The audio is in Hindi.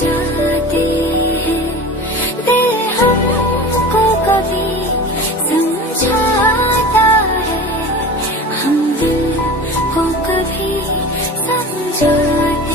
जाते हैं। दिल हमको कभी समझाता है, हम दिल को कभी समझाते